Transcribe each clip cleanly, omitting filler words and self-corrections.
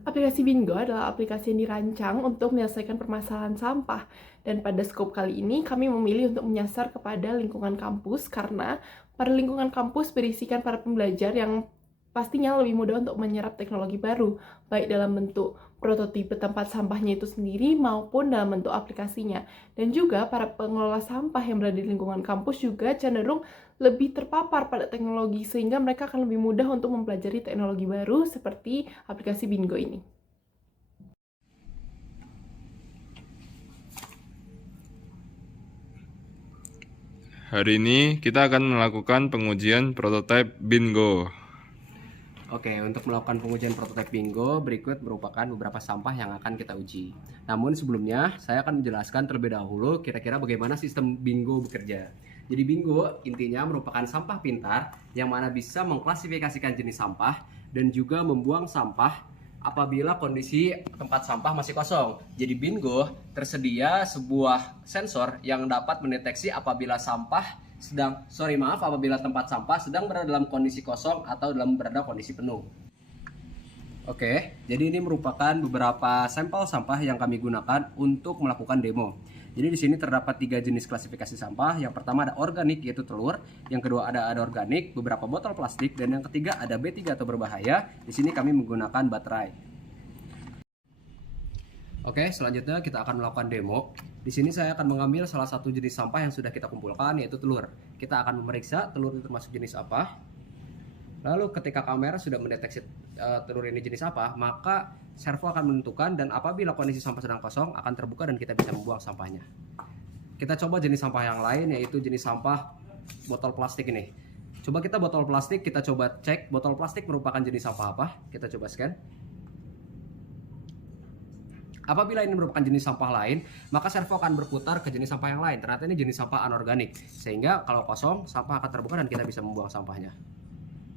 Aplikasi Bingo adalah aplikasi yang dirancang untuk menyelesaikan permasalahan sampah. Dan pada skop kali ini, kami memilih untuk menyasar kepada lingkungan kampus karena pada lingkungan kampus berisikan para pembelajar yang pastinya lebih mudah untuk menyerap teknologi baru, baik dalam bentuk prototipe tempat sampahnya itu sendiri maupun dalam bentuk aplikasinya. Dan juga para pengelola sampah yang berada di lingkungan kampus juga cenderung lebih terpapar pada teknologi sehingga mereka akan lebih mudah untuk mempelajari teknologi baru seperti aplikasi Bingo ini. Hari ini kita akan melakukan pengujian prototipe Bingo. Oke, untuk melakukan pengujian prototipe Bingo, berikut merupakan beberapa sampah yang akan kita uji. Namun sebelumnya, saya akan menjelaskan terlebih dahulu kira-kira bagaimana sistem Bingo bekerja. Jadi Bingo intinya merupakan sampah pintar yang mana bisa mengklasifikasikan jenis sampah dan juga membuang sampah apabila kondisi tempat sampah masih kosong. Jadi Bingo tersedia sebuah sensor yang dapat mendeteksi apabila apabila tempat sampah sedang berada dalam kondisi kosong atau berada kondisi penuh. Oke, jadi ini merupakan beberapa sampel sampah yang kami gunakan untuk melakukan demo. Jadi di sini terdapat 3 jenis klasifikasi sampah. Yang pertama ada organik yaitu telur, yang kedua ada organik, beberapa botol plastik, dan yang ketiga ada B3 atau berbahaya. Di sini kami menggunakan baterai. Oke, selanjutnya kita akan melakukan demo. Di sini saya akan mengambil salah satu jenis sampah yang sudah kita kumpulkan yaitu telur. Kita akan memeriksa telur itu termasuk jenis apa. Lalu ketika kamera sudah mendeteksi telur ini jenis apa, maka servo akan menentukan dan apabila kondisi sampah sedang kosong akan terbuka dan kita bisa membuang sampahnya. Kita coba jenis sampah yang lain yaitu jenis sampah botol plastik ini. Coba kita botol plastik, kita coba cek botol plastik merupakan jenis sampah apa. Kita coba scan. Apabila ini merupakan jenis sampah lain, maka servo akan berputar ke jenis sampah yang lain. Ternyata ini jenis sampah anorganik, sehingga kalau kosong sampah akan terbuka dan kita bisa membuang sampahnya.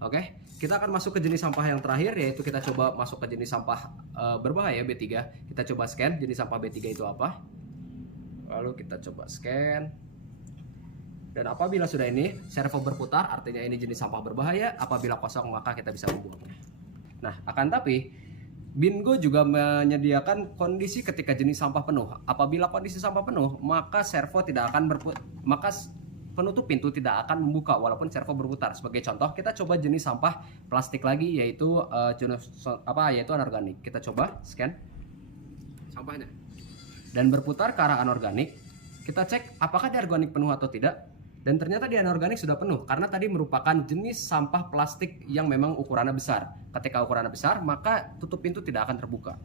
Oke, kita akan masuk ke jenis sampah yang terakhir, yaitu kita coba masuk ke jenis sampah berbahaya B3. Kita coba scan jenis sampah B3 itu apa. Lalu kita coba scan. Dan apabila sudah ini, servo berputar, artinya ini jenis sampah berbahaya. Apabila kosong, maka kita bisa membuangnya. Nah, akan tapi Bingo juga menyediakan kondisi ketika jenis sampah penuh. Apabila kondisi sampah penuh, maka servo tidak akan penutup pintu tidak akan membuka walaupun servo berputar. Sebagai contoh, kita coba jenis sampah plastik lagi yaitu anorganik. Kita coba scan sampahnya dan berputar ke arah anorganik. Kita cek apakah di organik penuh atau tidak. Dan ternyata di anorganik sudah penuh karena tadi merupakan jenis sampah plastik yang memang ukurannya besar. Ketika ukurannya besar, maka tutup pintu tidak akan terbuka.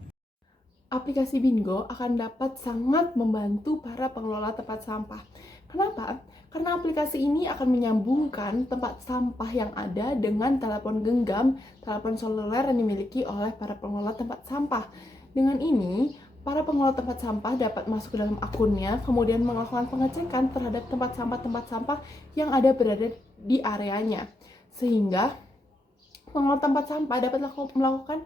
Aplikasi Bingo akan dapat sangat membantu para pengelola tempat sampah. Kenapa? Karena aplikasi ini akan menyambungkan tempat sampah yang ada dengan telepon genggam, telepon seluler yang dimiliki oleh para pengelola tempat sampah. Dengan ini, para pengelola tempat sampah dapat masuk ke dalam akunnya, kemudian melakukan pengecekan terhadap tempat sampah yang ada berada di areanya. Sehingga pengelola tempat sampah dapat melakukan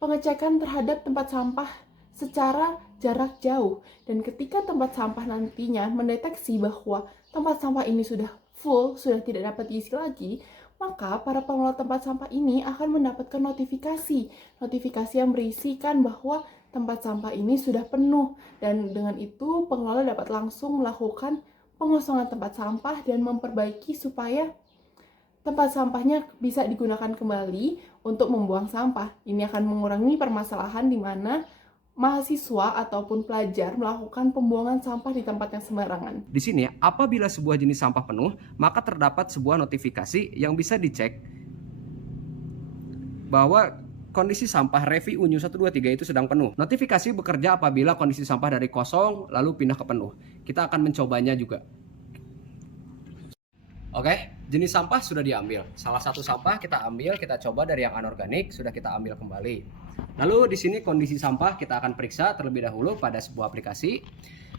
pengecekan terhadap tempat sampah secara jarak jauh. Dan ketika tempat sampah nantinya mendeteksi bahwa tempat sampah ini sudah full, sudah tidak dapat diisi lagi, maka para pengelola tempat sampah ini akan mendapatkan notifikasi yang berisikan bahwa tempat sampah ini sudah penuh, dan dengan itu pengelola dapat langsung melakukan pengosongan tempat sampah dan memperbaiki supaya tempat sampahnya bisa digunakan kembali untuk membuang sampah. Ini akan mengurangi permasalahan di mana mahasiswa ataupun pelajar melakukan pembuangan sampah di tempat yang sembarangan. Di sini, apabila sebuah jenis sampah penuh, maka terdapat sebuah notifikasi yang bisa dicek bahwa kondisi sampah Revi Unyu 123 itu sedang penuh. Notifikasi bekerja apabila kondisi sampah dari kosong lalu pindah ke penuh. Kita akan mencobanya juga. Oke, jenis sampah sudah diambil. Salah satu sampah kita ambil, kita coba dari yang anorganik, sudah kita ambil kembali. Lalu di sini kondisi sampah kita akan periksa terlebih dahulu pada sebuah aplikasi.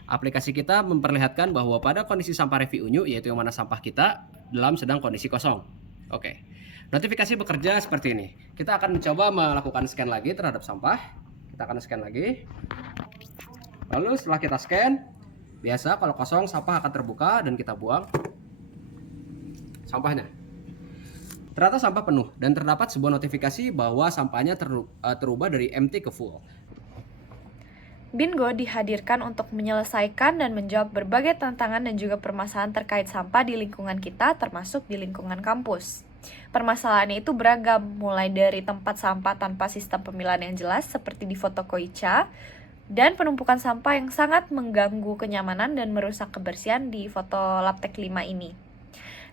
Aplikasi kita memperlihatkan bahwa pada kondisi sampah Revi Unyu, yaitu yang mana sampah kita sedang kondisi kosong. Oke. Notifikasi bekerja seperti ini. Kita akan mencoba melakukan scan lagi terhadap sampah. Kita akan scan lagi. Lalu setelah kita scan, biasa kalau kosong sampah akan terbuka dan kita buang sampahnya. ternyata sampah penuh dan terdapat sebuah notifikasi bahwa sampahnya terubah dari empty ke full. Bingo dihadirkan untuk menyelesaikan dan menjawab berbagai tantangan dan juga permasalahan terkait sampah di lingkungan kita, termasuk di lingkungan kampus. Permasalahannya itu beragam, mulai dari tempat sampah tanpa sistem pemilahan yang jelas seperti di foto Koicha, dan penumpukan sampah yang sangat mengganggu kenyamanan dan merusak kebersihan di foto Labtek 5 ini.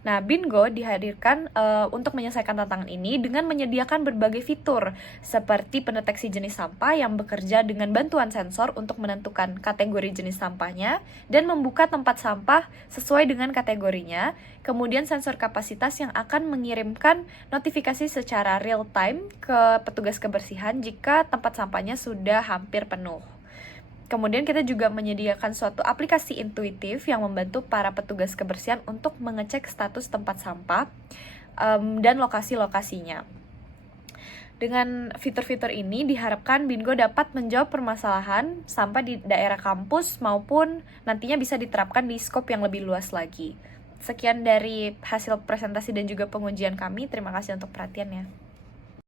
Nah, Bingo dihadirkan untuk menyelesaikan tantangan ini dengan menyediakan berbagai fitur seperti pendeteksi jenis sampah yang bekerja dengan bantuan sensor untuk menentukan kategori jenis sampahnya dan membuka tempat sampah sesuai dengan kategorinya, kemudian sensor kapasitas yang akan mengirimkan notifikasi secara real time ke petugas kebersihan jika tempat sampahnya sudah hampir penuh. Kemudian kita juga menyediakan suatu aplikasi intuitif yang membantu para petugas kebersihan untuk mengecek status tempat sampah dan lokasi-lokasinya. Dengan fitur-fitur ini diharapkan Bingo dapat menjawab permasalahan sampah di daerah kampus maupun nantinya bisa diterapkan di skop yang lebih luas lagi. Sekian dari hasil presentasi dan juga pengujian kami. Terima kasih untuk perhatiannya.